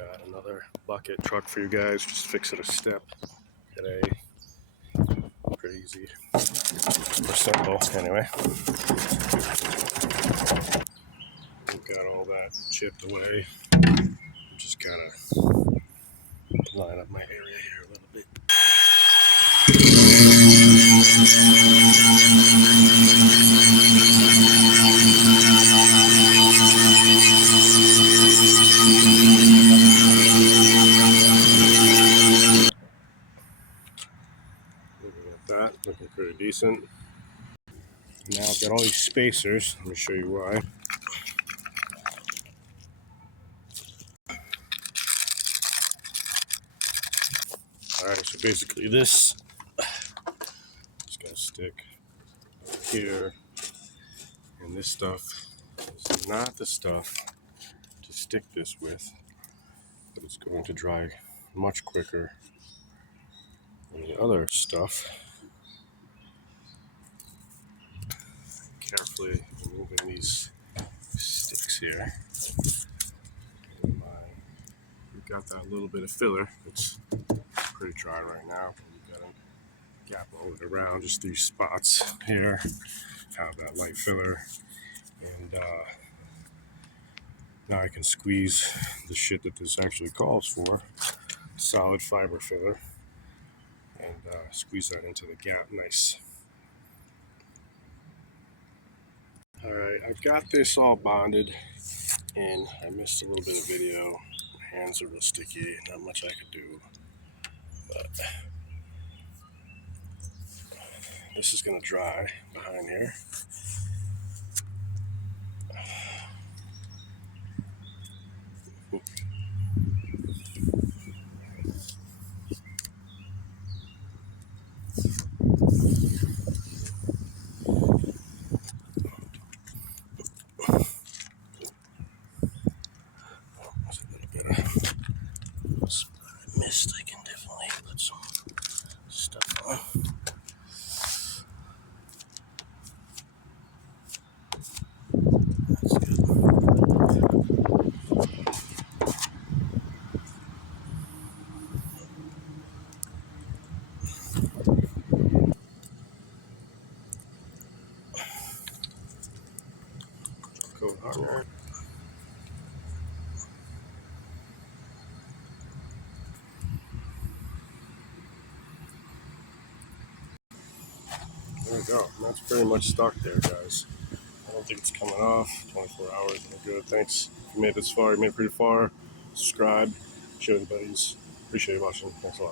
Got another bucket truck for you guys, just fixing a step today. Pretty easy or simple anyway. We've got all that chipped away. Just kind of line up my area here a little bit. Looking at that, looking pretty decent. Now I've got all these spacers. Let me show you why. Alright, so basically this is going to stick here, and this stuff is not the stuff to stick this with, but it's going to dry much quicker than the other stuff. Carefully removing these sticks here. We've got that little bit of filler. It's pretty dry right now. We've got to gap all it around, just these spots here have that light filler, and now I can squeeze the shit that this actually calls for, solid fiber filler, and squeeze that into the gap nice. Alright, I've got this all bonded, and I missed a little bit of video. My hands are real sticky, not much I could do, but this is going to dry behind here. Mist, I can definitely put some stuff on. That's good. Coat on there. There we go. That's pretty much stuck there, guys. I don't think it's coming off. 24 hours, we're good. Thanks. If you made it this far, you made it pretty far. Subscribe, share with your buddies. Appreciate you watching. Thanks a lot.